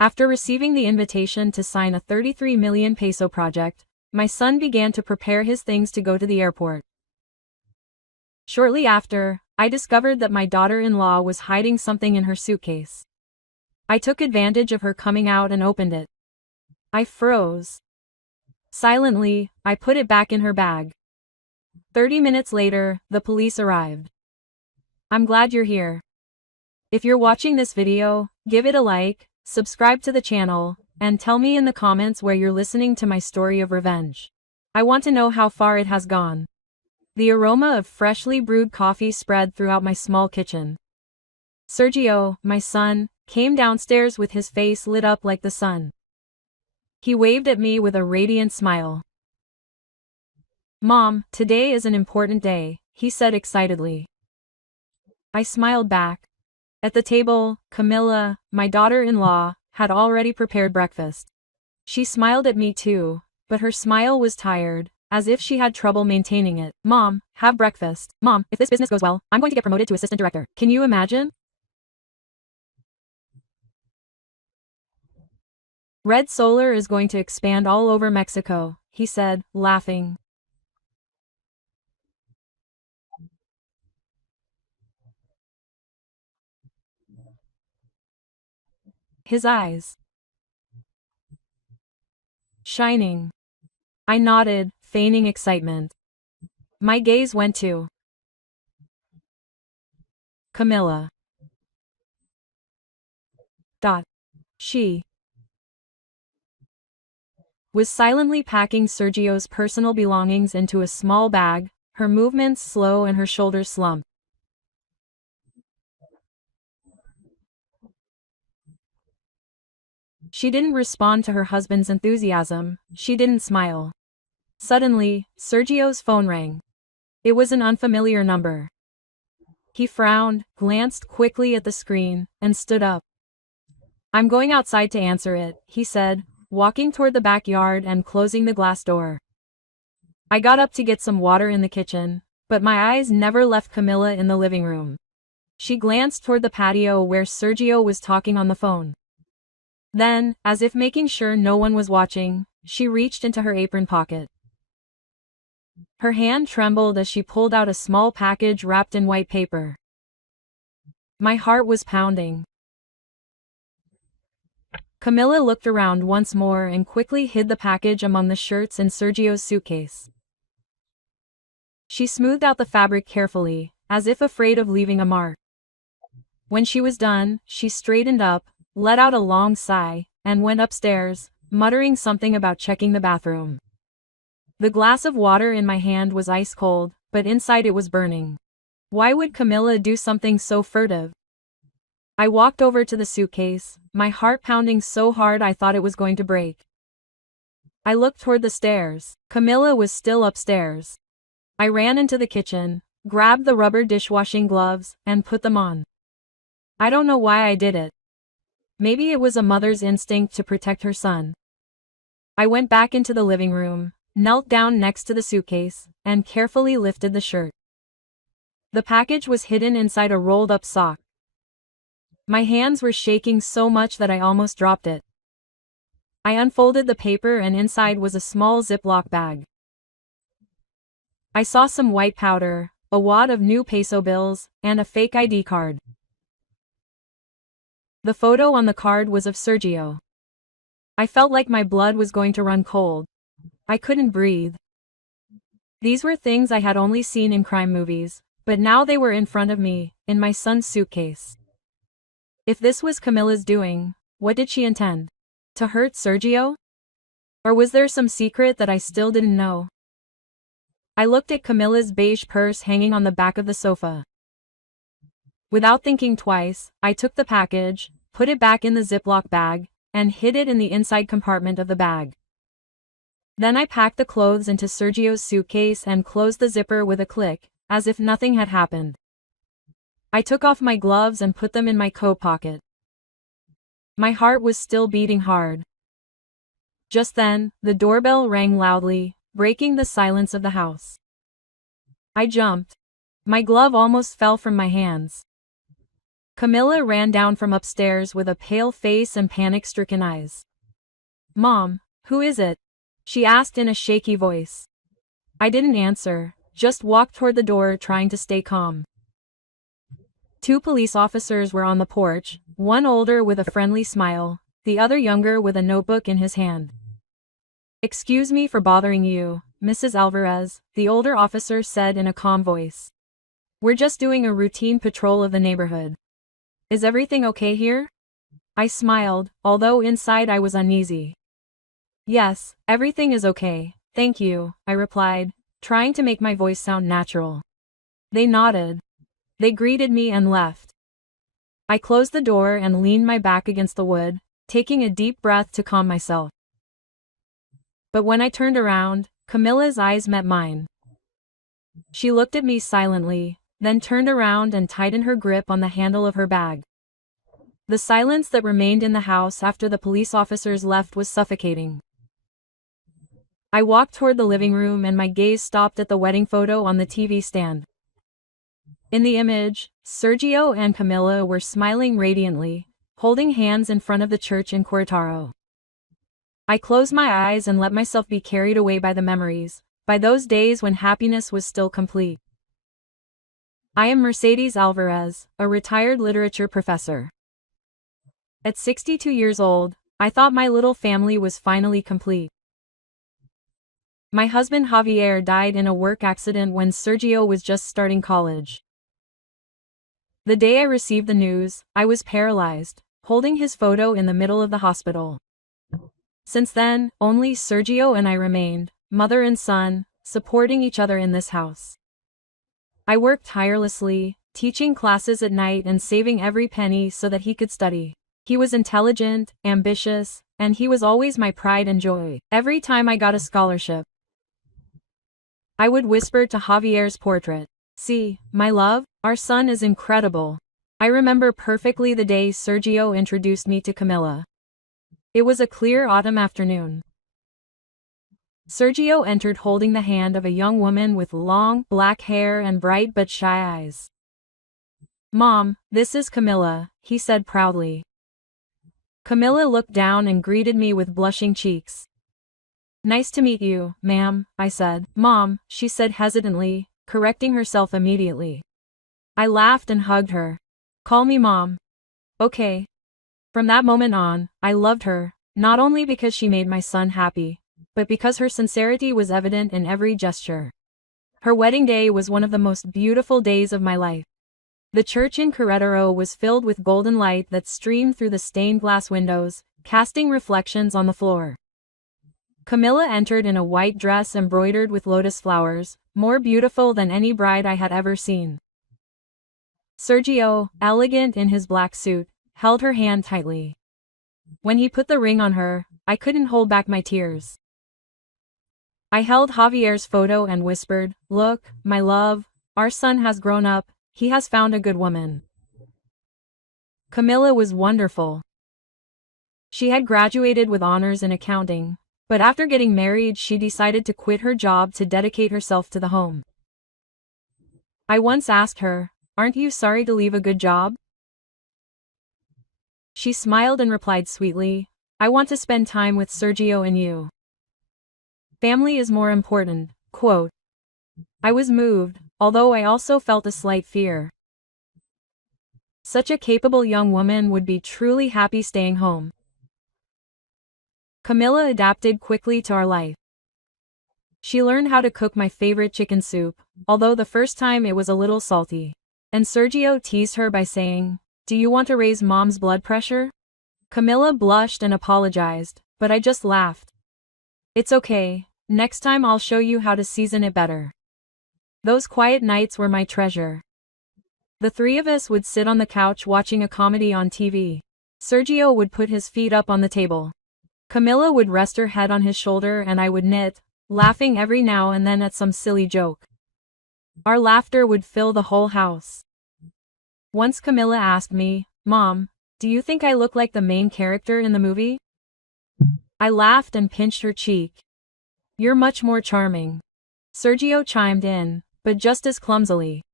After receiving the invitation to sign a 33 million peso project, my son began to prepare his things to go to the airport. Shortly after, I discovered that my daughter-in-law was hiding something in her suitcase. I took advantage of her coming out and opened it. I froze. Silently, I put it back in her bag. 30 minutes later, the police arrived. I'm glad you're here. If you're watching this video, give it a like, subscribe to the channel, and tell me in the comments where you're listening to my story of revenge. I want to know how far it has gone. The aroma of freshly brewed coffee spread throughout my small kitchen. Sergio, my son, came downstairs with his face lit up like the sun. He waved at me with a radiant smile. "Mom, today is an important day," he said excitedly. I smiled back. At the table, Camilla, my daughter-in-law, had already prepared breakfast. She smiled at me too, but her smile was tired, as if she had trouble maintaining it. "Mom, have breakfast. Mom, if this business goes well, I'm going to get promoted to assistant director. Can you imagine?" "Red Solar is going to expand all over Mexico," he said, laughing. His eyes shining. I nodded, feigning excitement. My gaze went to Camilla. She was silently packing Sergio's personal belongings into a small bag, her movements slow and her shoulders slumped. She didn't respond to her husband's enthusiasm, she didn't smile. Suddenly, Sergio's phone rang. It was an unfamiliar number. He frowned, glanced quickly at the screen, and stood up. "I'm going outside to answer it," he said, walking toward the backyard and closing the glass door. I got up to get some water in the kitchen, but my eyes never left Camilla in the living room. She glanced toward the patio where Sergio was talking on the phone. Then, as if making sure no one was watching, she reached into her apron pocket. Her hand trembled as she pulled out a small package wrapped in white paper. My heart was pounding. Camilla looked around once more and quickly hid the package among the shirts in Sergio's suitcase. She smoothed out the fabric carefully, as if afraid of leaving a mark. When she was done, she straightened up, let out a long sigh, and went upstairs, muttering something about checking the bathroom. The glass of water in my hand was ice cold, but inside it was burning. Why would Camilla do something so furtive? I walked over to the suitcase, my heart pounding so hard I thought it was going to break. I looked toward the stairs. Camilla was still upstairs. I ran into the kitchen, grabbed the rubber dishwashing gloves, and put them on. I don't know why I did it. Maybe it was a mother's instinct to protect her son. I went back into the living room, knelt down next to the suitcase, and carefully lifted the shirt. The package was hidden inside a rolled-up sock. My hands were shaking so much that I almost dropped it. I unfolded the paper and inside was a small Ziploc bag. I saw some white powder, a wad of new peso bills, and a fake ID card. The photo on the card was of Sergio. I felt like my blood was going to run cold. I couldn't breathe. These were things I had only seen in crime movies, but now they were in front of me, in my son's suitcase. If this was Camilla's doing, what did she intend? To hurt Sergio? Or was there some secret that I still didn't know? I looked at Camilla's beige purse hanging on the back of the sofa. Without thinking twice, I took the package, put it back in the Ziploc bag, and hid it in the inside compartment of the bag. Then I packed the clothes into Sergio's suitcase and closed the zipper with a click, as if nothing had happened. I took off my gloves and put them in my coat pocket. My heart was still beating hard. Just then, the doorbell rang loudly, breaking the silence of the house. I jumped. My glove almost fell from my hands. Camilla ran down from upstairs with a pale face and panic-stricken eyes. "Mom, who is it?" she asked in a shaky voice. I didn't answer, just walked toward the door trying to stay calm. Two police officers were on the porch, one older with a friendly smile, the other younger with a notebook in his hand. "Excuse me for bothering you, Mrs. Alvarez," the older officer said in a calm voice. "We're just doing a routine patrol of the neighborhood. Is everything okay here?" I smiled, although inside I was uneasy. "Yes, everything is okay, thank you," I replied, trying to make my voice sound natural. They nodded. They greeted me and left. I closed the door and leaned my back against the wood, taking a deep breath to calm myself. But when I turned around, Camilla's eyes met mine. She looked at me silently, then turned around and tightened her grip on the handle of her bag. The silence that remained in the house after the police officers left was suffocating. I walked toward the living room and my gaze stopped at the wedding photo on the TV stand. In the image, Sergio and Camilla were smiling radiantly, holding hands in front of the church in Querétaro. I closed my eyes and let myself be carried away by the memories, by those days when happiness was still complete. I am Mercedes Alvarez, a retired literature professor. At 62 years old, I thought my little family was finally complete. My husband Javier died in a work accident when Sergio was just starting college. The day I received the news, I was paralyzed, holding his photo in the middle of the hospital. Since then, only Sergio and I remained, mother and son, supporting each other in this house. I worked tirelessly, teaching classes at night and saving every penny so that he could study. He was intelligent, ambitious, and he was always my pride and joy. Every time I got a scholarship, I would whisper to Javier's portrait, "See, my love, our son is incredible." I remember perfectly the day Sergio introduced me to Camilla. It was a clear autumn afternoon. Sergio entered holding the hand of a young woman with long, black hair and bright but shy eyes. "Mom, this is Camilla," he said proudly. Camilla looked down and greeted me with blushing cheeks. "Nice to meet you, ma'am," I said. "Mom," she said hesitantly, correcting herself immediately. I laughed and hugged her. "Call me Mom." "Okay." From that moment on, I loved her, not only because she made my son happy, but because her sincerity was evident in every gesture. Her wedding day was one of the most beautiful days of my life. The church in Querétaro was filled with golden light that streamed through the stained glass windows, casting reflections on the floor. Camilla entered in a white dress embroidered with lotus flowers, more beautiful than any bride I had ever seen. Sergio, elegant in his black suit, held her hand tightly. When he put the ring on her, I couldn't hold back my tears. I held Javier's photo and whispered, "Look, my love, our son has grown up, he has found a good woman." Camilla was wonderful. She had graduated with honors in accounting, but after getting married she decided to quit her job to dedicate herself to the home. I once asked her, "Aren't you sorry to leave a good job?" She smiled and replied sweetly, "I want to spend time with Sergio and you. Family is more important." Quote. I was moved, although I also felt a slight fear. Such a capable young woman would be truly happy staying home. Camilla adapted quickly to our life. She learned how to cook my favorite chicken soup, although the first time it was a little salty. And Sergio teased her by saying, "Do you want to raise Mom's blood pressure?" Camilla blushed and apologized, but I just laughed. "It's okay, next time I'll show you how to season it better." Those quiet nights were my treasure. The three of us would sit on the couch watching a comedy on TV. Sergio would put his feet up on the table. Camilla would rest her head on his shoulder and I would knit, laughing every now and then at some silly joke. Our laughter would fill the whole house. Once Camilla asked me, "Mom, do you think I look like the main character in the movie?" I laughed and pinched her cheek. "You're much more charming." Sergio chimed in, but just as clumsily.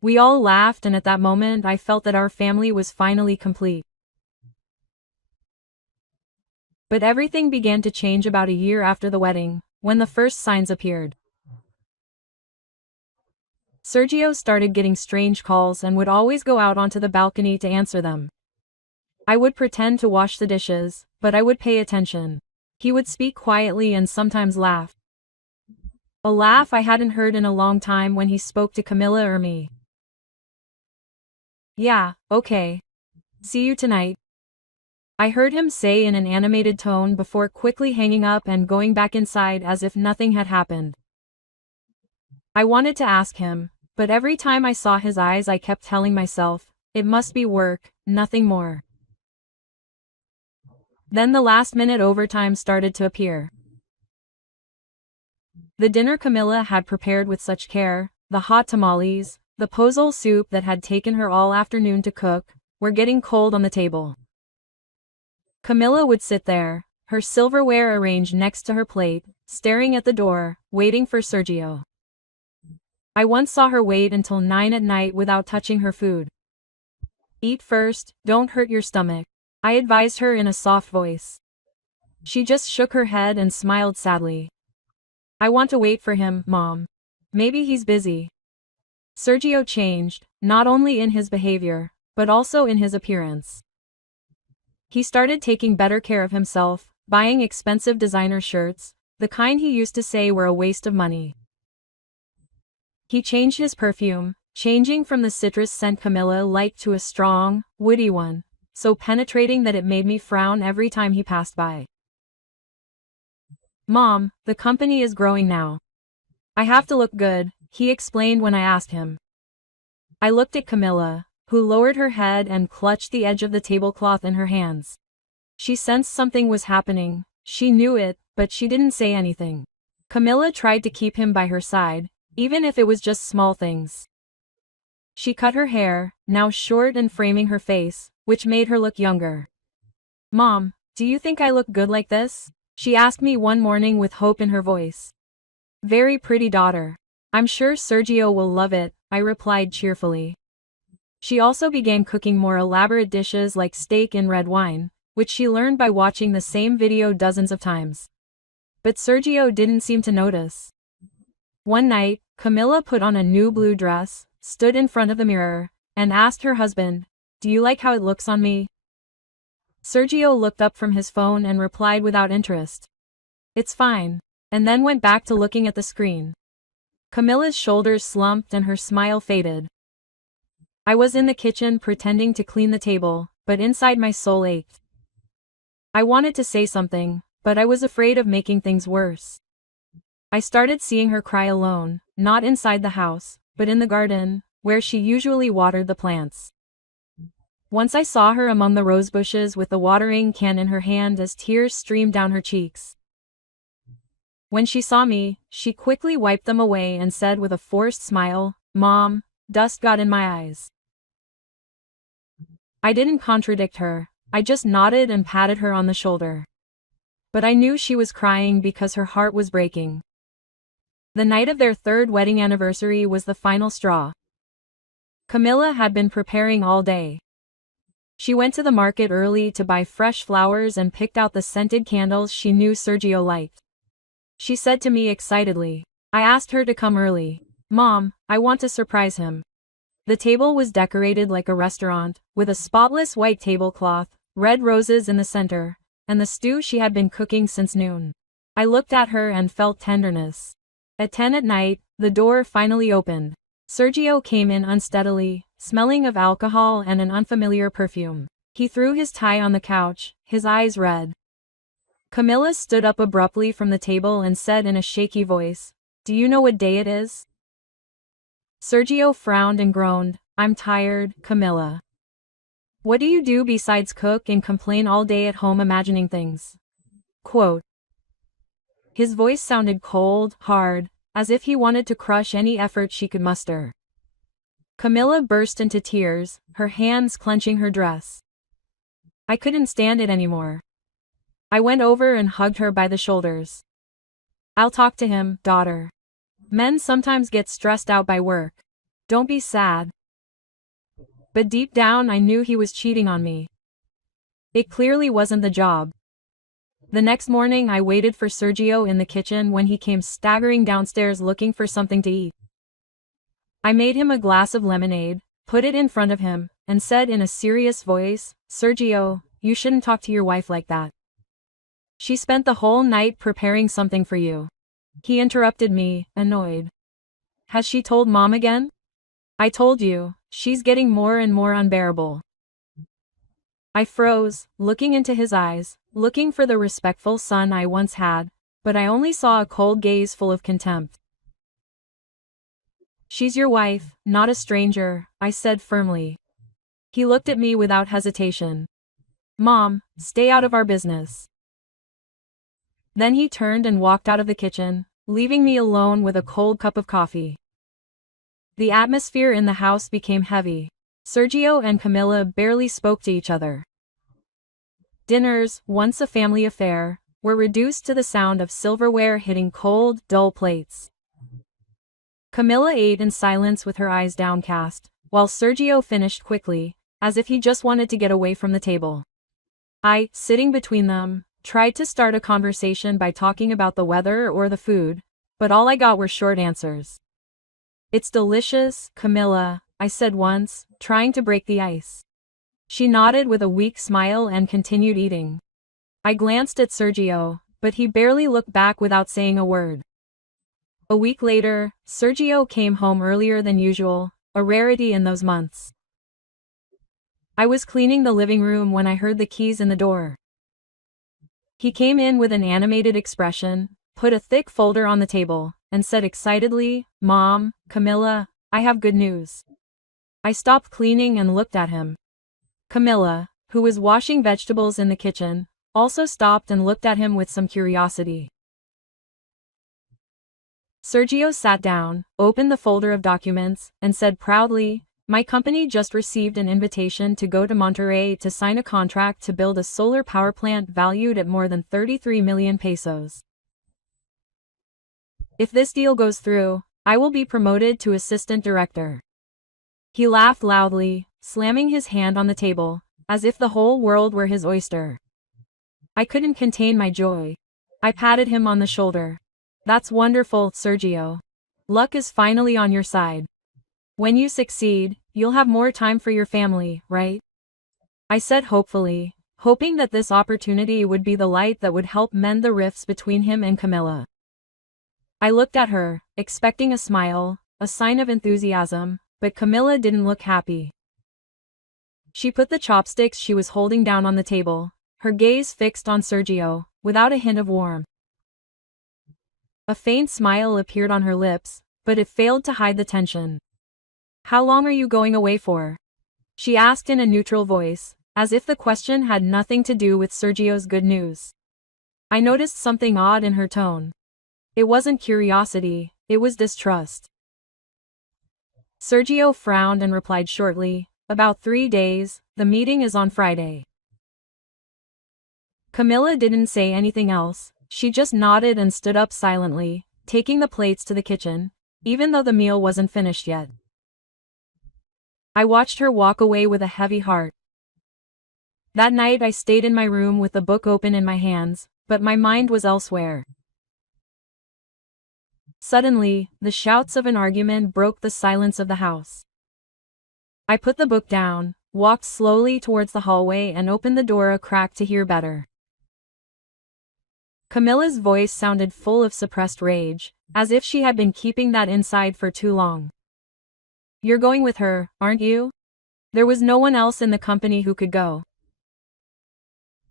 We all laughed, and at that moment I felt that our family was finally complete. But everything began to change about a year after the wedding, when the first signs appeared. Sergio started getting strange calls and would always go out onto the balcony to answer them. I would pretend to wash the dishes, but I would pay attention. He would speak quietly and sometimes laugh. A laugh I hadn't heard in a long time when he spoke to Camilla or me. "Yeah, okay. See you tonight," I heard him say in an animated tone before quickly hanging up and going back inside as if nothing had happened. I wanted to ask him, but every time I saw his eyes I kept telling myself, it must be work, nothing more. Then the last-minute overtime started to appear. The dinner Camilla had prepared with such care, the hot tamales, the pozole soup that had taken her all afternoon to cook, were getting cold on the table. Camilla would sit there, her silverware arranged next to her plate, staring at the door, waiting for Sergio. I once saw her wait until 9 at night without touching her food. "Eat first, don't hurt your stomach," I advised her in a soft voice. She just shook her head and smiled sadly. "I want to wait for him, Mom. Maybe he's busy." Sergio changed, not only in his behavior, but also in his appearance. He started taking better care of himself, buying expensive designer shirts, the kind he used to say were a waste of money. He changed his perfume, changing from the citrus scent Camilla liked to a strong, woody one, so penetrating that it made me frown every time he passed by. "Mom, the company is growing now. I have to look good," he explained when I asked him. I looked at Camilla, who lowered her head and clutched the edge of the tablecloth in her hands. She sensed something was happening, she knew it, but she didn't say anything. Camilla tried to keep him by her side, even if it was just small things. She cut her hair, now short and framing her face, which made her look younger. "Mom, do you think I look good like this?" she asked me one morning with hope in her voice. "Very pretty, daughter. I'm sure Sergio will love it," I replied cheerfully. She also began cooking more elaborate dishes like steak in red wine, which she learned by watching the same video dozens of times. But Sergio didn't seem to notice. One night, Camilla put on a new blue dress, stood in front of the mirror, and asked her husband, "Do you like how it looks on me?" Sergio looked up from his phone and replied without interest, "It's fine," and then went back to looking at the screen. Camilla's shoulders slumped and her smile faded. I was in the kitchen pretending to clean the table, but inside my soul ached. I wanted to say something, but I was afraid of making things worse. I started seeing her cry alone, not inside the house, but in the garden, where she usually watered the plants. Once I saw her among the rose bushes with the watering can in her hand as tears streamed down her cheeks. When she saw me, she quickly wiped them away and said with a forced smile, "Mom, dust got in my eyes." I didn't contradict her, I just nodded and patted her on the shoulder. But I knew she was crying because her heart was breaking. The night of their third wedding anniversary was the final straw. Camilla had been preparing all day. She went to the market early to buy fresh flowers and picked out the scented candles she knew Sergio liked. She said to me excitedly. I asked her to come early. "Mom, I want to surprise him." The table was decorated like a restaurant, with a spotless white tablecloth, red roses in the center, and the stew she had been cooking since noon. I looked at her and felt tenderness. At 10 at night, the door finally opened. Sergio came in unsteadily, smelling of alcohol and an unfamiliar perfume. He threw his tie on the couch, his eyes red. Camilla stood up abruptly from the table and said in a shaky voice, "Do you know what day it is?" Sergio frowned and groaned, "I'm tired, Camilla." "What do you do besides cook and complain all day at home imagining things?" Quote. His voice sounded cold, hard, as if he wanted to crush any effort she could muster. Camilla burst into tears, her hands clenching her dress. I couldn't stand it anymore. I went over and hugged her by the shoulders. "I'll talk to him, daughter. Men sometimes get stressed out by work. Don't be sad. But deep down I knew he was cheating on me. It clearly wasn't the job. The next morning I waited for Sergio in the kitchen when he came staggering downstairs looking for something to eat. I made him a glass of lemonade, put it in front of him, and said in a serious voice, "Sergio, you shouldn't talk to your wife like that. She spent the whole night preparing something for you." He interrupted me, annoyed. "Has she told Mom again?" "I told you, she's getting more and more unbearable." I froze, looking into his eyes, looking for the respectful son I once had, but I only saw a cold gaze full of contempt. "She's your wife, not a stranger," I said firmly. He looked at me without hesitation. "Mom, stay out of our business." Then he turned and walked out of the kitchen, leaving me alone with a cold cup of coffee. The atmosphere in the house became heavy. Sergio and Camilla barely spoke to each other. Dinners, once a family affair, were reduced to the sound of silverware hitting cold, dull plates. Camilla ate in silence with her eyes downcast, while Sergio finished quickly, as if he just wanted to get away from the table. I, sitting between them, tried to start a conversation by talking about the weather or the food, but all I got were short answers. "It's delicious, Camilla," I said once, trying to break the ice. She nodded with a weak smile and continued eating. I glanced at Sergio, but he barely looked back without saying a word. A week later, Sergio came home earlier than usual, a rarity in those months. I was cleaning the living room when I heard the keys in the door. He came in with an animated expression, put a thick folder on the table, and said excitedly, "Mom, Camilla, I have good news." I stopped cleaning and looked at him. Camilla, who was washing vegetables in the kitchen, also stopped and looked at him with some curiosity. Sergio sat down, opened the folder of documents, and said proudly, "My company just received an invitation to go to Monterrey to sign a contract to build a solar power plant valued at more than 33 million pesos. If this deal goes through, I will be promoted to assistant director." He laughed loudly, slamming his hand on the table, as if the whole world were his oyster. I couldn't contain my joy. I patted him on the shoulder. "That's wonderful, Sergio. Luck is finally on your side. When you succeed, you'll have more time for your family, right?" I said hopefully, hoping that this opportunity would be the light that would help mend the rifts between him and Camilla. I looked at her, expecting a smile, a sign of enthusiasm, but Camilla didn't look happy. She put the chopsticks she was holding down on the table, her gaze fixed on Sergio, without a hint of warmth. A faint smile appeared on her lips, but it failed to hide the tension. "How long are you going away for?" she asked in a neutral voice, as if the question had nothing to do with Sergio's good news. I noticed something odd in her tone. It wasn't curiosity, it was distrust. Sergio frowned and replied shortly, "About 3 days, the meeting is on Friday." Camilla didn't say anything else, she just nodded and stood up silently, taking the plates to the kitchen, even though the meal wasn't finished yet. I watched her walk away with a heavy heart. That night I stayed in my room with the book open in my hands, but my mind was elsewhere. Suddenly, the shouts of an argument broke the silence of the house. I put the book down, walked slowly towards the hallway and opened the door a crack to hear better. Camilla's voice sounded full of suppressed rage, as if she had been keeping that inside for too long. "You're going with her, aren't you? There was no one else in the company who could go.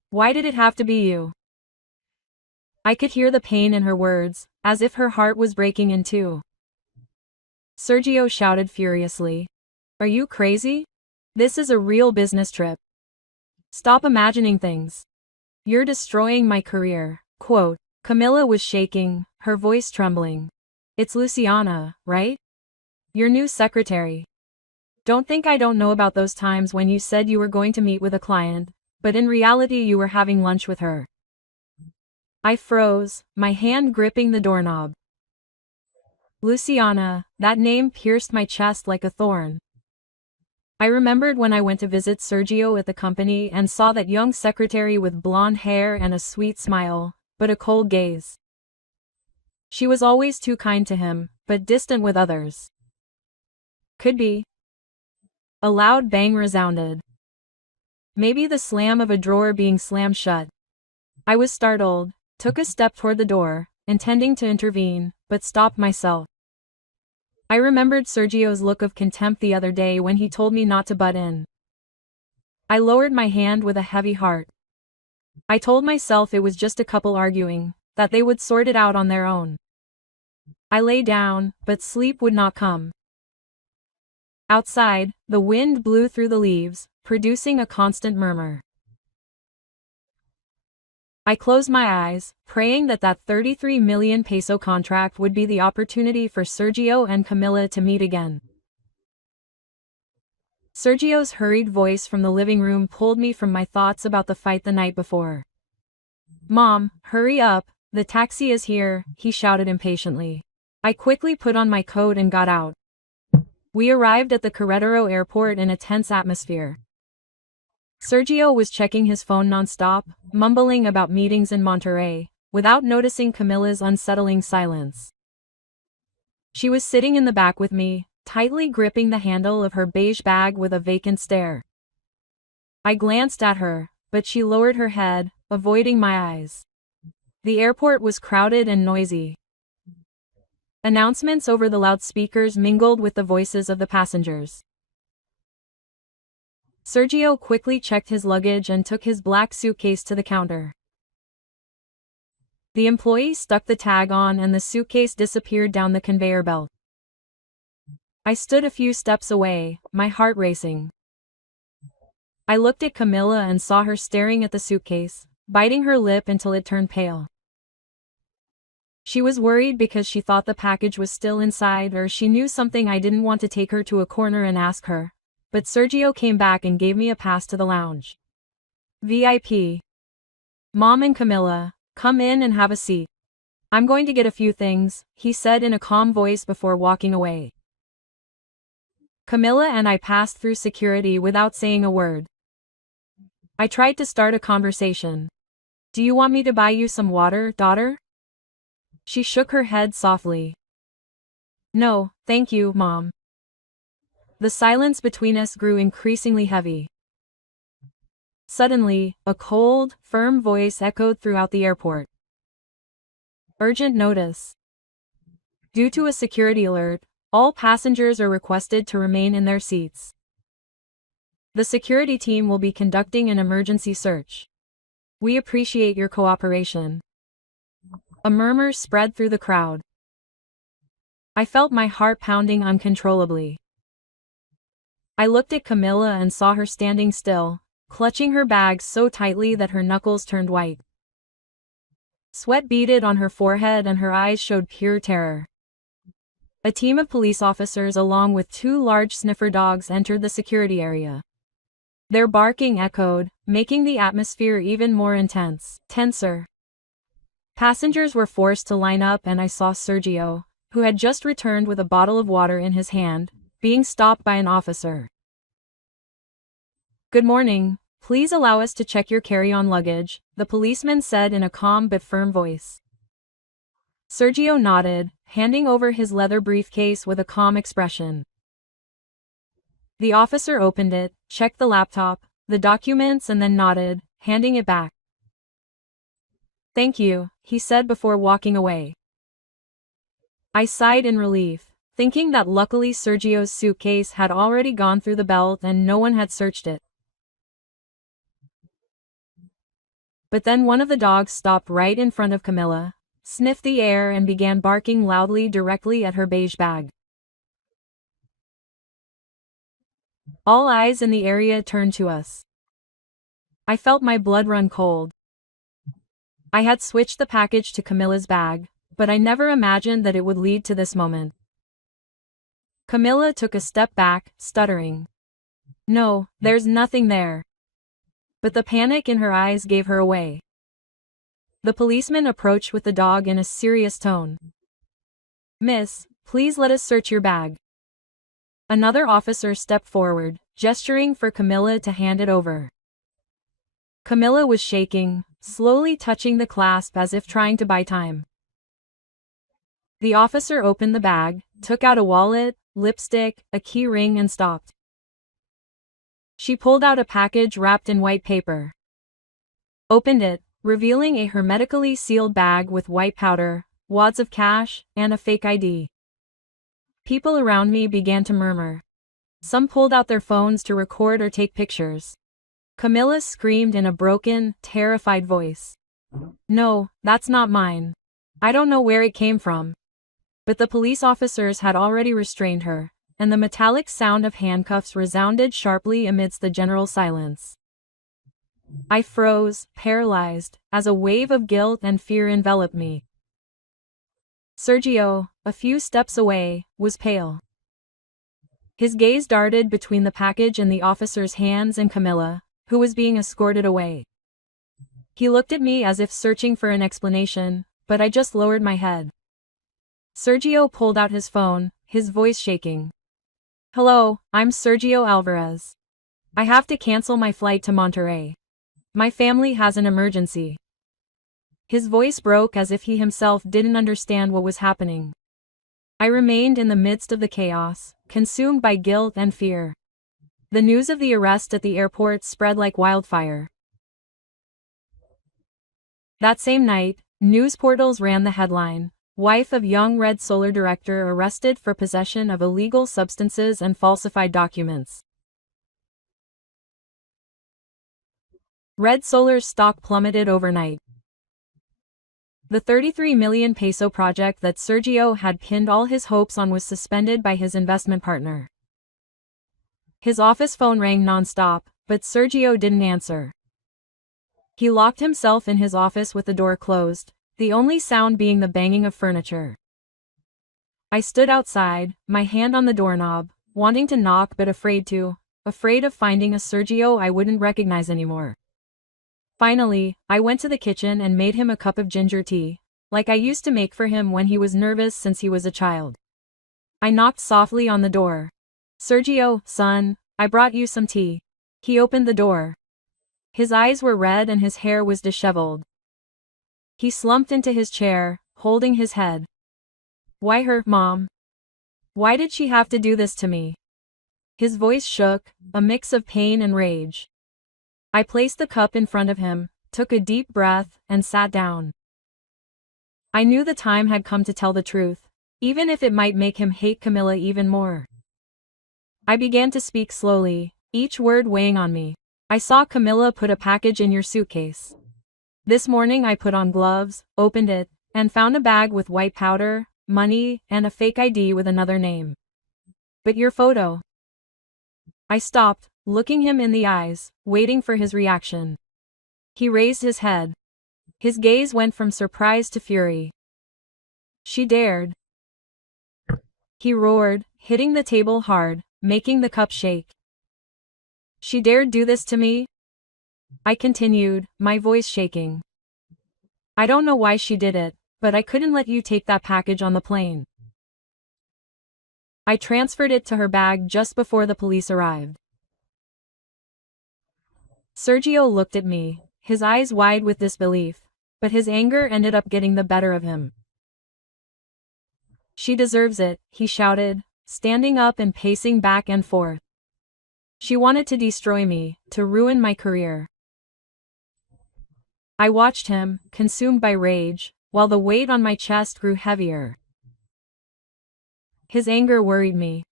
Why did it have to be you?" I could hear the pain in her words, as if her heart was breaking in two. Sergio shouted furiously. "Are you crazy? This is a real business trip. Stop imagining things. You're destroying my career." Quote. Camilla was shaking, her voice trembling. "It's Luciana, right? Your new secretary. Don't think I don't know about those times when you said you were going to meet with a client, but in reality you were having lunch with her." I froze, my hand gripping the doorknob. Luciana, that name pierced my chest like a thorn. I remembered when I went to visit Sergio at the company and saw that young secretary with blonde hair and a sweet smile, but a cold gaze. She was always too kind to him, but distant with others. Could be. A loud bang resounded. Maybe the slam of a drawer being slammed shut. I was startled, took a step toward the door, intending to intervene, but stopped myself. I remembered Sergio's look of contempt the other day when he told me not to butt in. I lowered my hand with a heavy heart. I told myself it was just a couple arguing, that they would sort it out on their own. I lay down, but sleep would not come. Outside, the wind blew through the leaves, producing a constant murmur. I closed my eyes, praying that 33 million peso contract would be the opportunity for Sergio and Camila to meet again. Sergio's hurried voice from the living room pulled me from my thoughts about the fight the night before. "Mom, hurry up, the taxi is here," he shouted impatiently. I quickly put on my coat and got out. We arrived at the Querétaro airport in a tense atmosphere. Sergio was checking his phone non-stop, mumbling about meetings in Monterrey, without noticing Camila's unsettling silence. She was sitting in the back with me, tightly gripping the handle of her beige bag with a vacant stare. I glanced at her, but she lowered her head, avoiding my eyes. The airport was crowded and noisy. Announcements over the loudspeakers mingled with the voices of the passengers. Sergio quickly checked his luggage and took his black suitcase to the counter. The employee stuck the tag on and the suitcase disappeared down the conveyor belt. I stood a few steps away, my heart racing. I looked at Camila and saw her staring at the suitcase, biting her lip until it turned pale. She was worried because she thought the package was still inside, or she knew something. I didn't want to take her to a corner and ask her, but Sergio came back and gave me a pass to the lounge. VIP. "Mom and Camila, come in and have a seat. I'm going to get a few things," he said in a calm voice before walking away. Camila and I passed through security without saying a word. I tried to start a conversation. "Do you want me to buy you some water, daughter?" She shook her head softly. "No, thank you, Mom." The silence between us grew increasingly heavy. Suddenly, a cold, firm voice echoed throughout the airport. "Urgent notice. Due to a security alert, all passengers are requested to remain in their seats. The security team will be conducting an emergency search. We appreciate your cooperation." A murmur spread through the crowd. I felt my heart pounding uncontrollably. I looked at Camila and saw her standing still, clutching her bag so tightly that her knuckles turned white. Sweat beaded on her forehead and her eyes showed pure terror. A team of police officers along with 2 large sniffer dogs entered the security area. Their barking echoed, making the atmosphere even more tenser. Passengers were forced to line up and I saw Sergio, who had just returned with a bottle of water in his hand, being stopped by an officer. "Good morning, please allow us to check your carry-on luggage," the policeman said in a calm but firm voice. Sergio nodded, handing over his leather briefcase with a calm expression. The officer opened it, checked the laptop, the documents and then nodded, handing it back. "Thank you," he said before walking away. I sighed in relief, thinking that luckily Sergio's suitcase had already gone through the belt and no one had searched it. But then one of the dogs stopped right in front of Camila, sniffed the air and began barking loudly directly at her beige bag. All eyes in the area turned to us. I felt my blood run cold. I had switched the package to Camila's bag, but I never imagined that it would lead to this moment. Camila took a step back, stuttering. "No, there's nothing there." But the panic in her eyes gave her away. The policeman approached with the dog in a serious tone. "Miss, Please let us search your bag. Another officer stepped forward, gesturing for Camilla to hand it over. Camilla was shaking, slowly touching the clasp as if trying to buy time. The officer opened the bag, took out a wallet, lipstick, a key ring and stopped. She pulled out a package wrapped in white paper. Opened it, revealing a hermetically sealed bag with white powder, wads of cash, and a fake ID. People around me began to murmur. Some pulled out their phones to record or take pictures. Camilla screamed in a broken, terrified voice. No, that's not mine. I don't know where it came from. But the police officers had already restrained her, and the metallic sound of handcuffs resounded sharply amidst the general silence. I froze, paralyzed, as a wave of guilt and fear enveloped me. Sergio, a few steps away, was pale. His gaze darted between the package in the officer's hands and Camilla, who was being escorted away. He looked at me as if searching for an explanation, but I just lowered my head. Sergio pulled out his phone, his voice shaking. Hello, I'm Sergio Alvarez. I have to cancel my flight to Monterrey. My family has an emergency. His voice broke as if he himself didn't understand what was happening. I remained in the midst of the chaos, consumed by guilt and fear. The news of the arrest at the airport spread like wildfire. That same night, news portals ran the headline, "Wife of young Red Solar director arrested for possession of illegal substances and falsified documents." Red Solar's stock plummeted overnight. The 33 million peso project that Sergio had pinned all his hopes on was suspended by his investment partner. His office phone rang non-stop, but Sergio didn't answer. He locked himself in his office with the door closed, the only sound being the banging of furniture. I stood outside, my hand on the doorknob, wanting to knock but afraid of finding a Sergio I wouldn't recognize anymore. Finally, I went to the kitchen and made him a cup of ginger tea, like I used to make for him when he was nervous since he was a child. I knocked softly on the door. Sergio, son, I brought you some tea. He opened the door. His eyes were red and his hair was disheveled. He slumped into his chair, holding his head. Why her, Mom? Why did she have to do this to me? His voice shook, a mix of pain and rage. I placed the cup in front of him, took a deep breath, and sat down. I knew the time had come to tell the truth, even if it might make him hate Camilla even more. I began to speak slowly, each word weighing on me. I saw Camilla put a package in your suitcase. This morning I put on gloves, opened it, and found a bag with white powder, money, and a fake ID with another name. But your photo. I stopped, looking him in the eyes, waiting for his reaction. He raised his head. His gaze went from surprise to fury. She dared. He roared, hitting the table hard, making the cup shake. She dared do this to me? I continued, my voice shaking. I don't know why she did it, but I couldn't let you take that package on the plane. I transferred it to her bag just before the police arrived. Sergio looked at me, his eyes wide with disbelief, but his anger ended up getting the better of him. She deserves it, he shouted, standing up and pacing back and forth. She wanted to destroy me, to ruin my career. I watched him, consumed by rage, while the weight on my chest grew heavier. His anger worried me.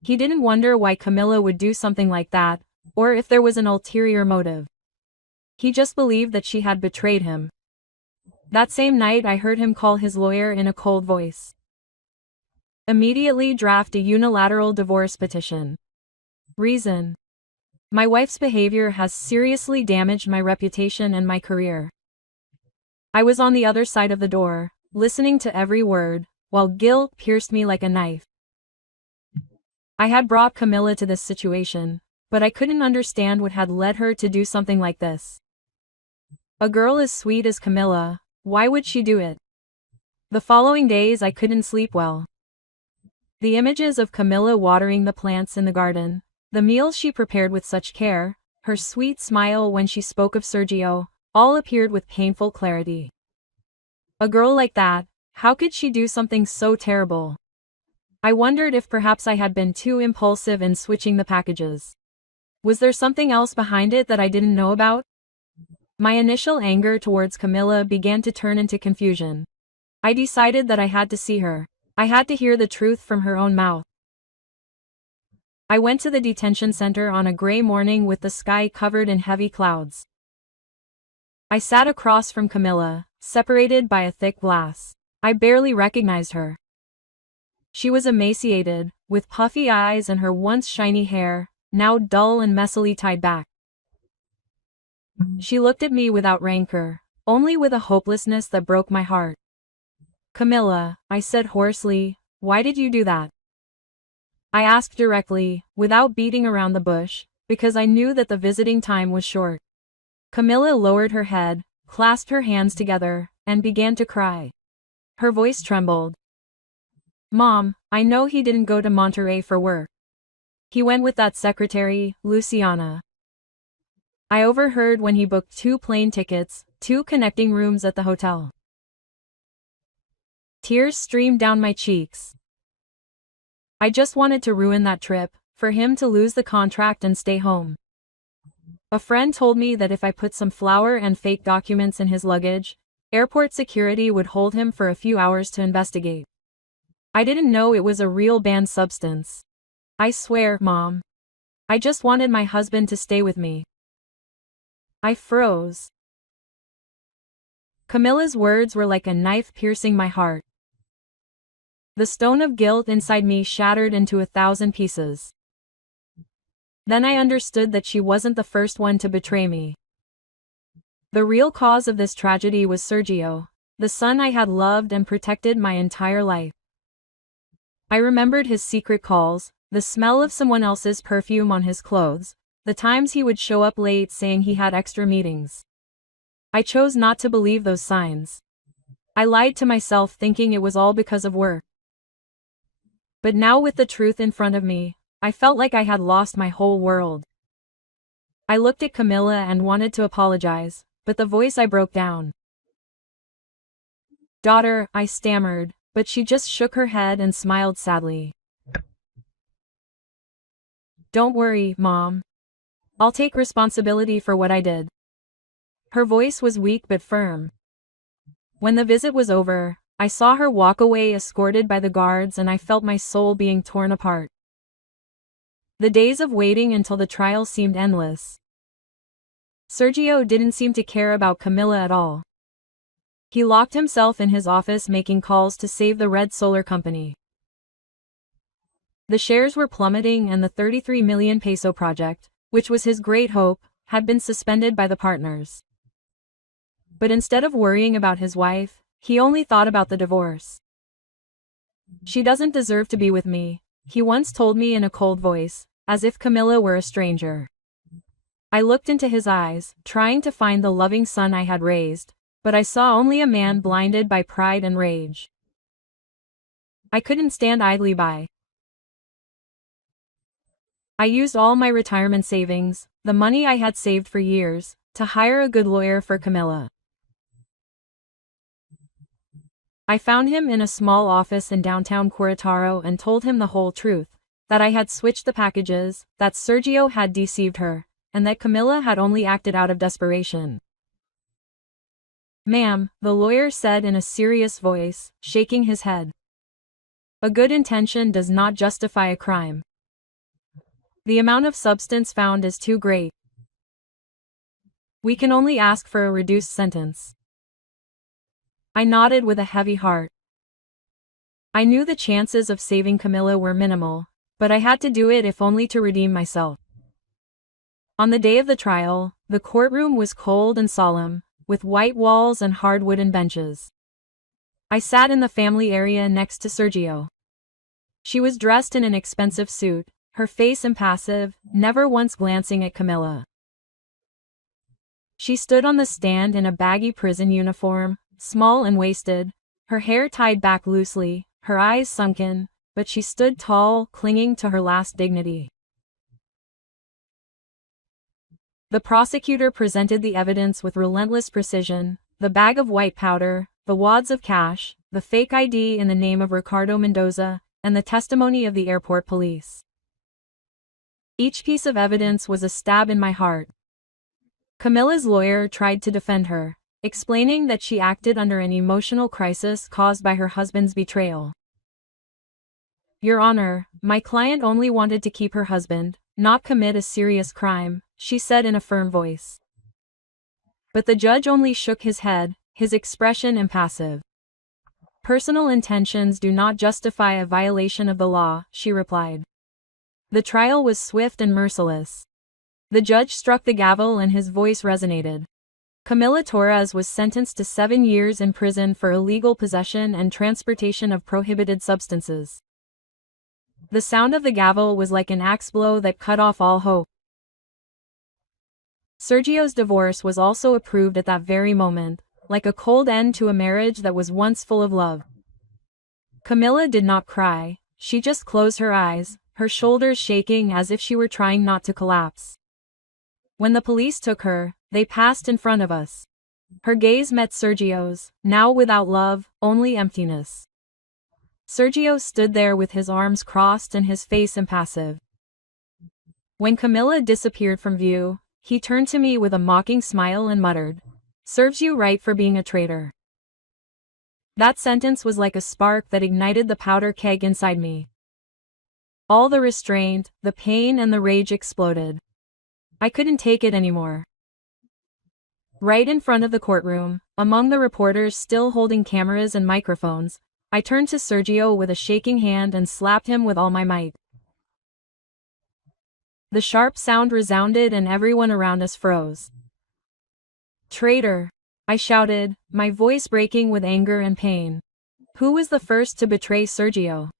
He didn't wonder why Camilla would do something like that, or if there was an ulterior motive. He just believed that she had betrayed him. That same night I heard him call his lawyer in a cold voice. Immediately draft a unilateral divorce petition. Reason: my wife's behavior has seriously damaged my reputation and my career. I was on the other side of the door, listening to every word, while guilt pierced me like a knife. I had brought Camilla to this situation, but I couldn't understand what had led her to do something like this. A girl as sweet as Camilla, why would she do it? The following days I couldn't sleep well. The images of Camilla watering the plants in the garden, the meals she prepared with such care, her sweet smile when she spoke of Sergio, all appeared with painful clarity. A girl like that, how could she do something so terrible? I wondered if perhaps I had been too impulsive in switching the packages. Was there something else behind it that I didn't know about? My initial anger towards Camilla began to turn into confusion. I decided that I had to see her. I had to hear the truth from her own mouth. I went to the detention center on a gray morning with the sky covered in heavy clouds. I sat across from Camilla, separated by a thick glass. I barely recognized her. She was emaciated, with puffy eyes and her once shiny hair, now dull and messily tied back. She looked at me without rancor, only with a hopelessness that broke my heart. "Camilla," I said hoarsely, "why did you do that?" I asked directly, without beating around the bush, because I knew that the visiting time was short. Camilla lowered her head, clasped her hands together, and began to cry. Her voice trembled. "Mom, I know he didn't go to Monterey for work. He went with that secretary, Luciana. I overheard when he booked 2 plane tickets, 2 connecting rooms at the hotel." Tears streamed down my cheeks. I just wanted to ruin that trip, for him to lose the contract and stay home. A friend told me that if I put some flour and fake documents in his luggage, airport security would hold him for a few hours to investigate. I didn't know it was a real banned substance. I swear, Mom. I just wanted my husband to stay with me. I froze. Camilla's words were like a knife piercing my heart. The stone of guilt inside me shattered into 1,000 pieces. Then I understood that she wasn't the first one to betray me. The real cause of this tragedy was Sergio, the son I had loved and protected my entire life. I remembered his secret calls, the smell of someone else's perfume on his clothes, the times he would show up late saying he had extra meetings. I chose not to believe those signs. I lied to myself thinking it was all because of work. But now with the truth in front of me, I felt like I had lost my whole world. I looked at Camilla and wanted to apologize, but the voice I broke down. "Daughter," I stammered, but she just shook her head and smiled sadly. "Don't worry, Mom. I'll take responsibility for what I did." Her voice was weak but firm. When the visit was over, I saw her walk away escorted by the guards and I felt my soul being torn apart. The days of waiting until the trial seemed endless. Sergio didn't seem to care about Camilla at all. He locked himself in his office making calls to save the Red Solar Company. The shares were plummeting and the 33 million peso project, which was his great hope, had been suspended by the partners. But instead of worrying about his wife, he only thought about the divorce. "She doesn't deserve to be with me," he once told me in a cold voice, as if Camilla were a stranger. I looked into his eyes, trying to find the loving son I had raised, but I saw only a man blinded by pride and rage. I couldn't stand idly by. I used all my retirement savings, the money I had saved for years, to hire a good lawyer for Camilla. I found him in a small office in downtown Querétaro and told him the whole truth, that I had switched the packages, that Sergio had deceived her, and that Camilla had only acted out of desperation. "Ma'am," the lawyer said in a serious voice, shaking his head. "A good intention does not justify a crime. The amount of substance found is too great. We can only ask for a reduced sentence." I nodded with a heavy heart. I knew the chances of saving Camilla were minimal, but I had to do it if only to redeem myself. On the day of the trial, the courtroom was cold and solemn, with white walls and hard wooden benches. I sat in the family area next to Sergio. She was dressed in an expensive suit, her face impassive, never once glancing at Camilla. She stood on the stand in a baggy prison uniform, small and wasted, her hair tied back loosely, her eyes sunken, but she stood tall, clinging to her last dignity. The prosecutor presented the evidence with relentless precision: the bag of white powder, the wads of cash, the fake ID in the name of Ricardo Mendoza, and the testimony of the airport police. Each piece of evidence was a stab in my heart. Camilla's lawyer tried to defend her, explaining that she acted under an emotional crisis caused by her husband's betrayal. "Your Honor, my client only wanted to keep her husband, not commit a serious crime," she said in a firm voice. But the judge only shook his head, his expression impassive. "Personal intentions do not justify a violation of the law," she replied. The trial was swift and merciless. The judge struck the gavel and his voice resonated. Camila Torres was sentenced to 7 years in prison for illegal possession and transportation of prohibited substances. The sound of the gavel was like an axe blow that cut off all hope. Sergio's divorce was also approved at that very moment, like a cold end to a marriage that was once full of love. Camila did not cry, she just closed her eyes, her shoulders shaking as if she were trying not to collapse. When the police took her, they passed in front of us. Her gaze met Sergio's, now without love, only emptiness. Sergio stood there with his arms crossed and his face impassive. When Camila disappeared from view, he turned to me with a mocking smile and muttered, "Serves you right for being a traitor." That sentence was like a spark that ignited the powder keg inside me. All the restraint, the pain and the rage exploded. I couldn't take it anymore. Right in front of the courtroom, among the reporters still holding cameras and microphones, I turned to Sergio with a shaking hand and slapped him with all my might. The sharp sound resounded and everyone around us froze. "Traitor!" I shouted, my voice breaking with anger and pain. Who was the first to betray Sergio?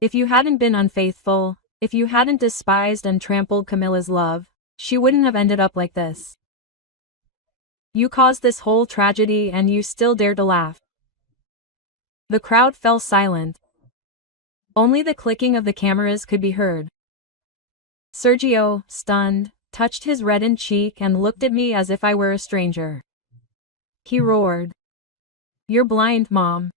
If you hadn't been unfaithful, if you hadn't despised and trampled Camilla's love, she wouldn't have ended up like this. You caused this whole tragedy and you still dare to laugh. The crowd fell silent. Only the clicking of the cameras could be heard. Sergio, stunned, touched his reddened cheek and looked at me as if I were a stranger. He roared, "You're blind, Mom.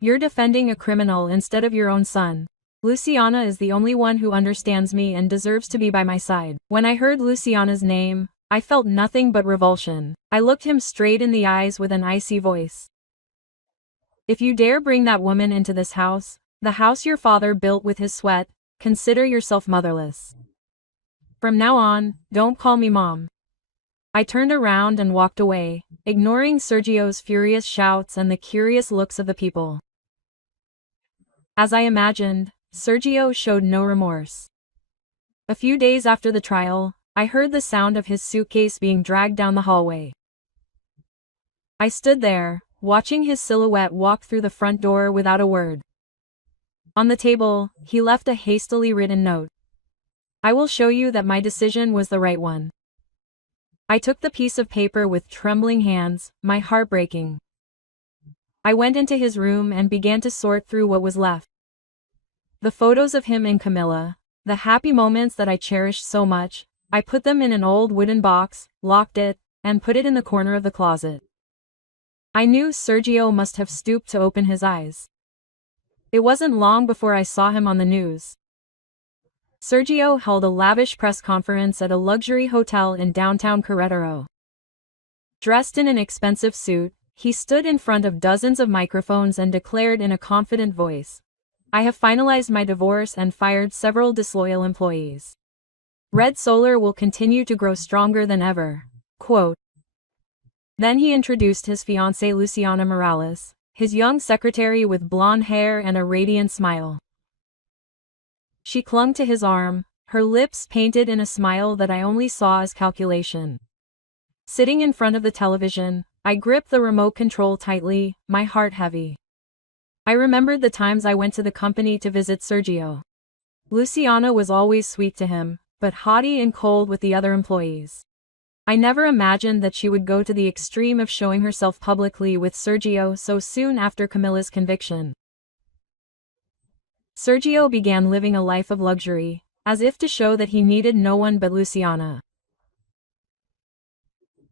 You're defending a criminal instead of your own son. Luciana is the only one who understands me and deserves to be by my side." When I heard Luciana's name, I felt nothing but revulsion. I looked him straight in the eyes with an icy voice. "If you dare bring that woman into this house, the house your father built with his sweat, consider yourself motherless. From now on, don't call me Mom." I turned around and walked away, ignoring Sergio's furious shouts and the curious looks of the people. As I imagined, Sergio showed no remorse. A few days after the trial, I heard the sound of his suitcase being dragged down the hallway. I stood there, watching his silhouette walk through the front door without a word. On the table, he left a hastily written note. "I will show you that my decision was the right one." I took the piece of paper with trembling hands, my heart breaking. I went into his room and began to sort through what was left. The photos of him and Camilla, the happy moments that I cherished so much, I put them in an old wooden box, locked it, and put it in the corner of the closet. I knew Sergio must have stooped to open his eyes. It wasn't long before I saw him on the news. Sergio held a lavish press conference at a luxury hotel in downtown Querétaro. Dressed in an expensive suit, he stood in front of dozens of microphones and declared in a confident voice, "I have finalized my divorce and fired several disloyal employees. Red Solar will continue to grow stronger than ever." Quote. Then he introduced his fiancée Luciana Morales, his young secretary with blonde hair and a radiant smile. She clung to his arm, her lips painted in a smile that I only saw as calculation. Sitting in front of the television, I gripped the remote control tightly, my heart heavy. I remembered the times I went to the company to visit Sergio. Luciana was always sweet to him, but haughty and cold with the other employees. I never imagined that she would go to the extreme of showing herself publicly with Sergio so soon after Camilla's conviction. Sergio began living a life of luxury, as if to show that he needed no one but Luciana.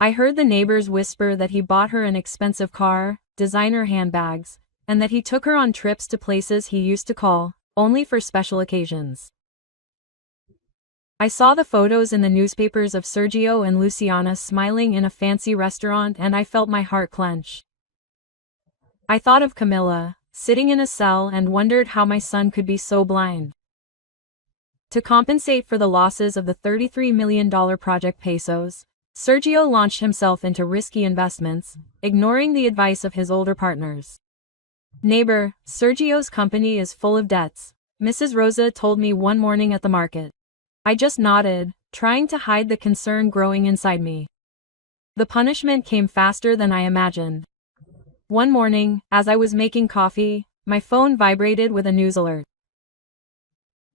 I heard the neighbors whisper that he bought her an expensive car, designer handbags, and that he took her on trips to places he used to call only for special occasions. I saw the photos in the newspapers of Sergio and Luciana smiling in a fancy restaurant, and I felt my heart clench. I thought of Camilla, sitting in a cell, and wondered how my son could be so blind. To compensate for the losses of the $33 million Project Pesos, Sergio launched himself into risky investments, ignoring the advice of his older partners. "Neighbor, Sergio's company is full of debts," Mrs. Rosa told me one morning at the market. I just nodded, trying to hide the concern growing inside me. The punishment came faster than I imagined. One morning, as I was making coffee, my phone vibrated with a news alert.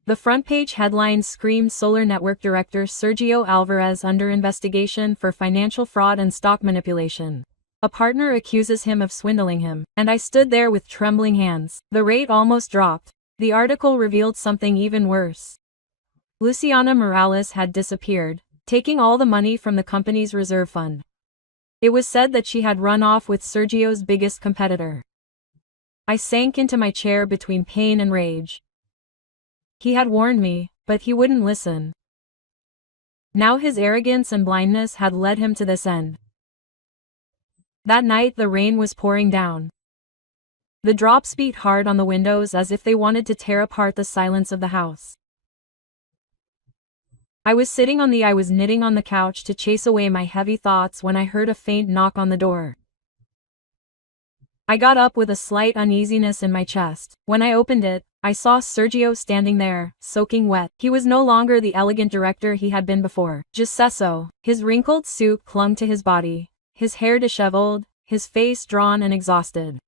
The front-page headline screamed Solar Network Director Sergio Alvarez under investigation for financial fraud and stock manipulation. A partner accuses him of swindling him, and I stood there with trembling hands. The rate almost dropped. The article revealed something even worse. Luciana Morales had disappeared, taking all the money from the company's reserve fund. It was said that she had run off with Sergio's biggest competitor. I sank into my chair between pain and rage. He had warned me, but he wouldn't listen. Now his arrogance and blindness had led him to this end. That night the rain was pouring down. The drops beat hard on the windows as if they wanted to tear apart the silence of the house. I was knitting on the couch to chase away my heavy thoughts when I heard a faint knock on the door. I got up with a slight uneasiness in my chest. When I opened it, I saw Sergio standing there, soaking wet. He was no longer the elegant director he had been before. Gesso. His wrinkled suit clung to his body, his hair disheveled, his face drawn and exhausted.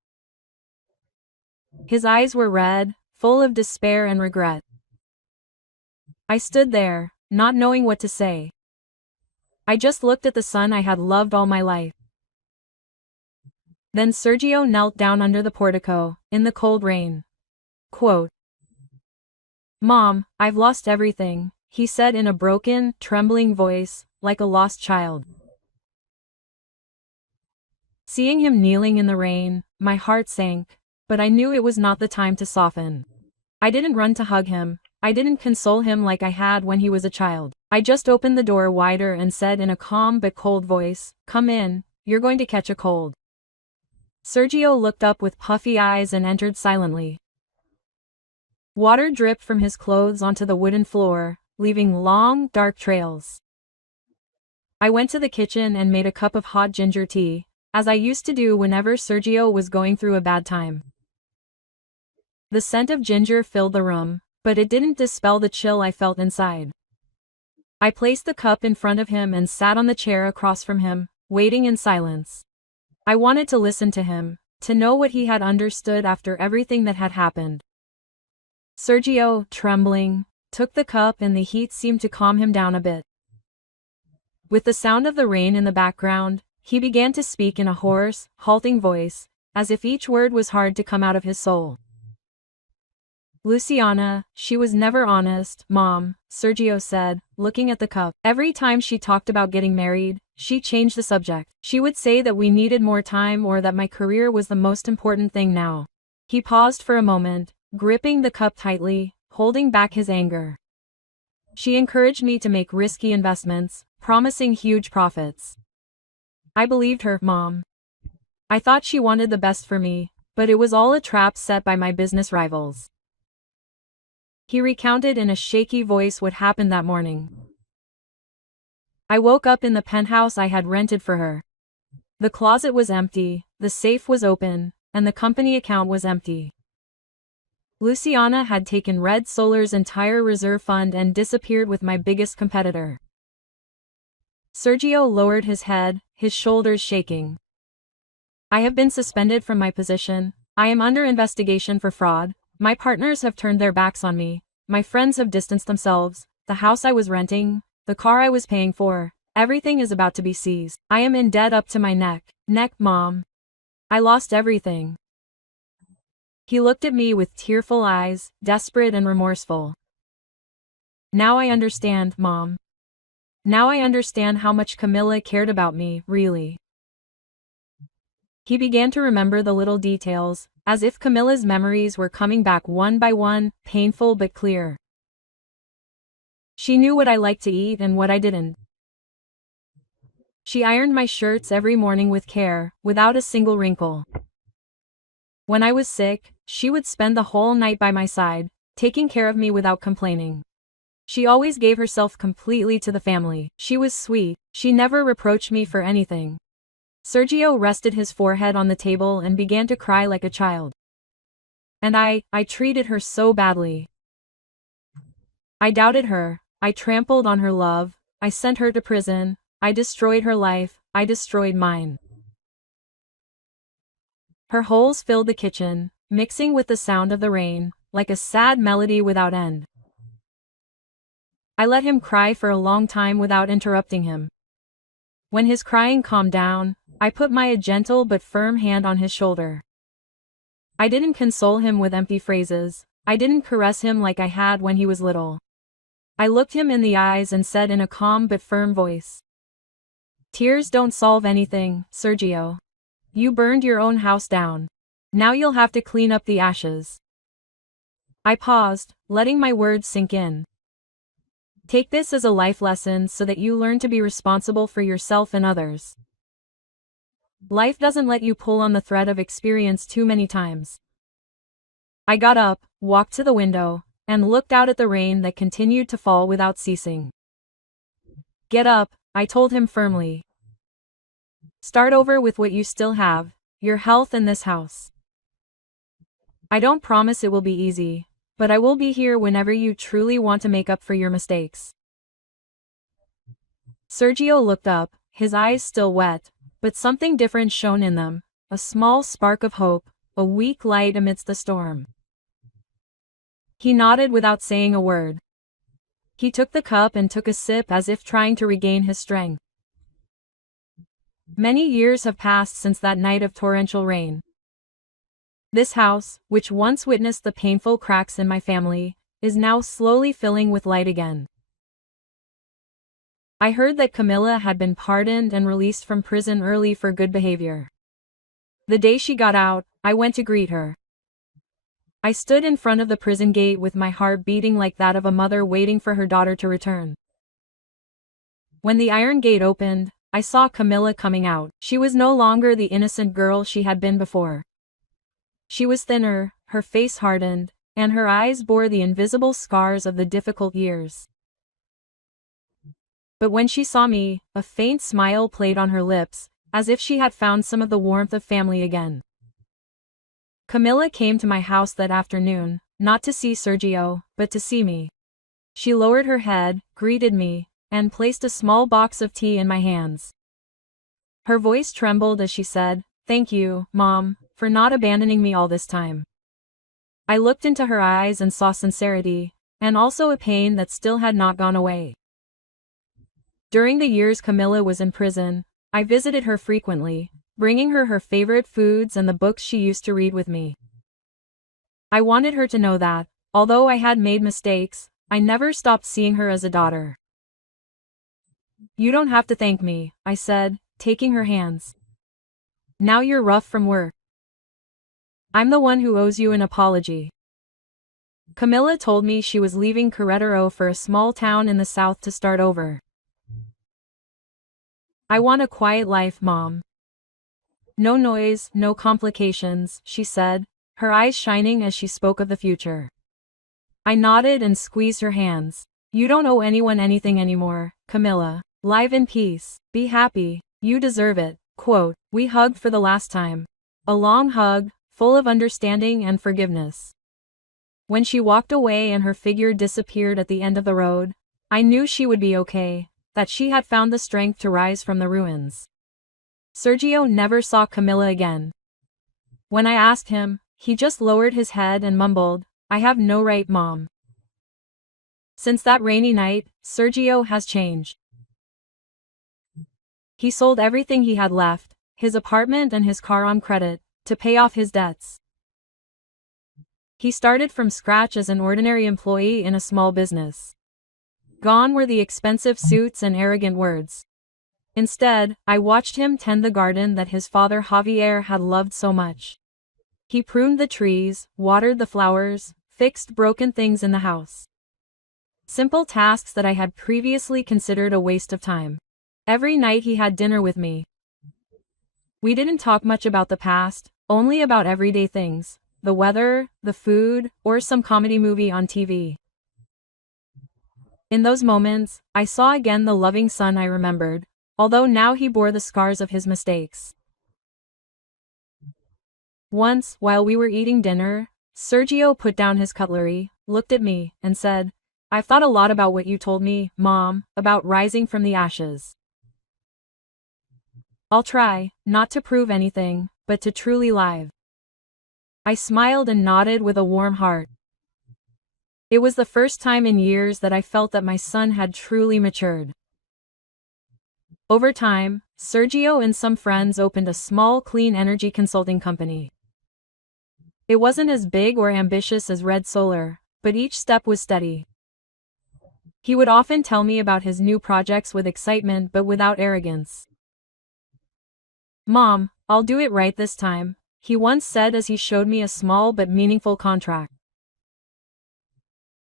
His eyes were red, full of despair and regret. I stood there, not knowing what to say. I just looked at the son I had loved all my life. Then Sergio knelt down under the portico, in the cold rain. Quote, "Mom, I've lost everything," he said in a broken, trembling voice, like a lost child. Seeing him kneeling in the rain, my heart sank, but I knew it was not the time to soften. I didn't run to hug him. I didn't console him like I had when he was a child. I just opened the door wider and said in a calm but cold voice, "Come in, you're going to catch a cold." Sergio looked up with puffy eyes and entered silently. Water dripped from his clothes onto the wooden floor, leaving long, dark trails. I went to the kitchen and made a cup of hot ginger tea, as I used to do whenever Sergio was going through a bad time. The scent of ginger filled the room, but it didn't dispel the chill I felt inside. I placed the cup in front of him and sat on the chair across from him, waiting in silence. I wanted to listen to him, to know what he had understood after everything that had happened. Sergio, trembling, took the cup and the heat seemed to calm him down a bit. With the sound of the rain in the background, he began to speak in a hoarse, halting voice, as if each word was hard to come out of his soul. "Luciana, she was never honest, Mom," Sergio said, looking at the cup. "Every time she talked about getting married, she changed the subject. She would say that we needed more time or that my career was the most important thing now." He paused for a moment, gripping the cup tightly, holding back his anger. "She encouraged me to make risky investments, promising huge profits. I believed her, Mom. I thought she wanted the best for me, but it was all a trap set by my business rivals." He recounted in a shaky voice what happened that morning. "I woke up in the penthouse I had rented for her. The closet was empty, the safe was open, and the company account was empty. Luciana had taken Red Solar's entire reserve fund and disappeared with my biggest competitor." Sergio lowered his head, his shoulders shaking. "I have been suspended from my position. I am under investigation for fraud. My partners have turned their backs on me. My friends have distanced themselves. The house I was renting, the car I was paying for, everything is about to be seized. I am in debt up to my neck, Mom. I lost everything." He looked at me with tearful eyes, desperate and remorseful. Now I understand, Mom. Now I understand how much Camilla cared about me, really. He began to remember the little details, as if Camilla's memories were coming back one by one, painful but clear. She knew what I liked to eat and what I didn't. She ironed my shirts every morning with care, without a single wrinkle. When I was sick, she would spend the whole night by my side, taking care of me without complaining. She always gave herself completely to the family. She was sweet. She never reproached me for anything. Sergio rested his forehead on the table and began to cry like a child. And I treated her so badly. I doubted her. I trampled on her love. I sent her to prison. I destroyed her life. I destroyed mine. Her holes filled the kitchen, mixing with the sound of the rain, like a sad melody without end. I let him cry for a long time without interrupting him. When his crying calmed down, I put my gentle but firm hand on his shoulder. I didn't console him with empty phrases. I didn't caress him like I had when he was little. I looked him in the eyes and said in a calm but firm voice, "Tears don't solve anything, Sergio. You burned your own house down. Now you'll have to clean up the ashes." I paused, letting my words sink in. Take this as a life lesson so that you learn to be responsible for yourself and others. Life doesn't let you pull on the thread of experience too many times. I got up, walked to the window, and looked out at the rain that continued to fall without ceasing. Get up, I told him firmly. Start over with what you still have, your health and this house. I don't promise it will be easy, but I will be here whenever you truly want to make up for your mistakes. Sergio looked up, his eyes still wet, but something different shone in them, a small spark of hope, a weak light amidst the storm. He nodded without saying a word. He took the cup and took a sip as if trying to regain his strength. Many years have passed since that night of torrential rain. This house, which once witnessed the painful cracks in my family, is now slowly filling with light again. I heard that Camilla had been pardoned and released from prison early for good behavior. The day she got out, I went to greet her. I stood in front of the prison gate with my heart beating like that of a mother waiting for her daughter to return. When the iron gate opened, I saw Camilla coming out. She was no longer the innocent girl she had been before. She was thinner, her face hardened, and her eyes bore the invisible scars of the difficult years. But when she saw me, a faint smile played on her lips, as if she had found some of the warmth of family again. Camilla came to my house that afternoon, not to see Sergio, but to see me. She lowered her head, greeted me, and placed a small box of tea in my hands. Her voice trembled as she said, "Thank you, Mom, for not abandoning me all this time." I looked into her eyes and saw sincerity, and also a pain that still had not gone away. During the years Camilla was in prison, I visited her frequently, bringing her her favorite foods and the books she used to read with me. I wanted her to know that, although I had made mistakes, I never stopped seeing her as a daughter. "You don't have to thank me," I said, taking her hands. "Now you're rough from work. I'm the one who owes you an apology." Camilla told me she was leaving Querétaro for a small town in the south to start over. "I want a quiet life, Mom. No noise, no complications," she said, her eyes shining as she spoke of the future. I nodded and squeezed her hands. "You don't owe anyone anything anymore, Camilla. Live in peace. Be happy. You deserve it." Quote. We hugged for the last time. A long hug, full of understanding and forgiveness. When she walked away and her figure disappeared at the end of the road, I knew she would be okay, that she had found the strength to rise from the ruins. Sergio never saw Camilla again. When I asked him, he just lowered his head and mumbled, "I have no right, Mom." Since that rainy night, Sergio has changed. He sold everything he had left, his apartment and his car on credit, to pay off his debts. He started from scratch as an ordinary employee in a small business. Gone were the expensive suits and arrogant words. Instead, I watched him tend the garden that his father Javier had loved so much. He pruned the trees, watered the flowers, fixed broken things in the house. Simple tasks that I had previously considered a waste of time. Every night he had dinner with me. We didn't talk much about the past, only about everyday things, the weather, the food, or some comedy movie on TV. In those moments, I saw again the loving son I remembered, although now he bore the scars of his mistakes. Once, while we were eating dinner, Sergio put down his cutlery, looked at me, and said, "I've thought a lot about what you told me, Mom, about rising from the ashes. I'll try, not to prove anything, but to truly live." I smiled and nodded with a warm heart. It was the first time in years that I felt that my son had truly matured. Over time, Sergio and some friends opened a small clean energy consulting company. It wasn't as big or ambitious as Red Solar, but each step was steady. He would often tell me about his new projects with excitement but without arrogance. "Mom, I'll do it right this time," he once said as he showed me a small but meaningful contract.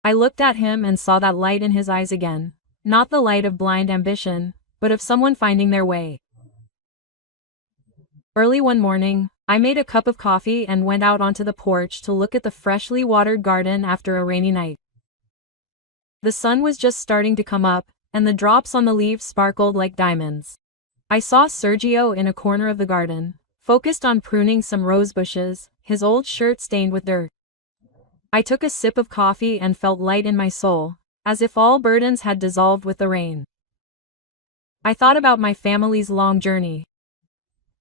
I looked at him and saw that light in his eyes again, not the light of blind ambition, but of someone finding their way. Early one morning, I made a cup of coffee and went out onto the porch to look at the freshly watered garden after a rainy night. The sun was just starting to come up, and the drops on the leaves sparkled like diamonds. I saw Sergio in a corner of the garden, focused on pruning some rose bushes, his old shirt stained with dirt. I took a sip of coffee and felt light in my soul, as if all burdens had dissolved with the rain. I thought about my family's long journey.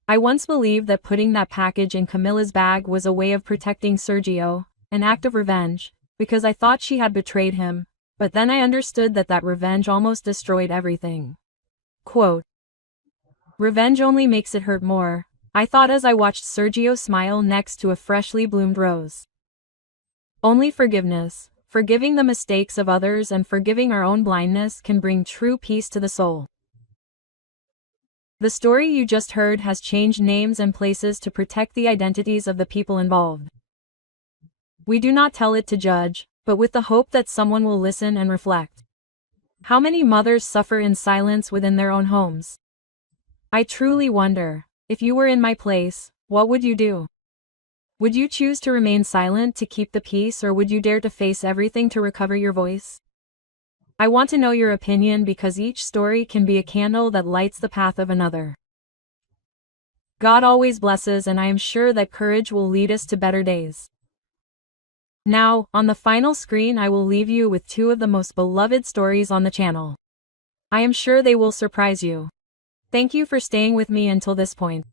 I once believed that putting that package in Camilla's bag was a way of protecting Sergio, an act of revenge, because I thought she had betrayed him, but then I understood that revenge almost destroyed everything. Quote, "Revenge only makes it hurt more," I thought as I watched Sergio smile next to a freshly bloomed rose. Only forgiveness, forgiving the mistakes of others and forgiving our own blindness, can bring true peace to the soul. The story you just heard has changed names and places to protect the identities of the people involved. We do not tell it to judge, but with the hope that someone will listen and reflect. How many mothers suffer in silence within their own homes? I truly wonder, if you were in my place, what would you do? Would you choose to remain silent to keep the peace, or would you dare to face everything to recover your voice? I want to know your opinion, because each story can be a candle that lights the path of another. God always blesses, and I am sure that courage will lead us to better days. Now, on the final screen, I will leave you with two of the most beloved stories on the channel. I am sure they will surprise you. Thank you for staying with me until this point.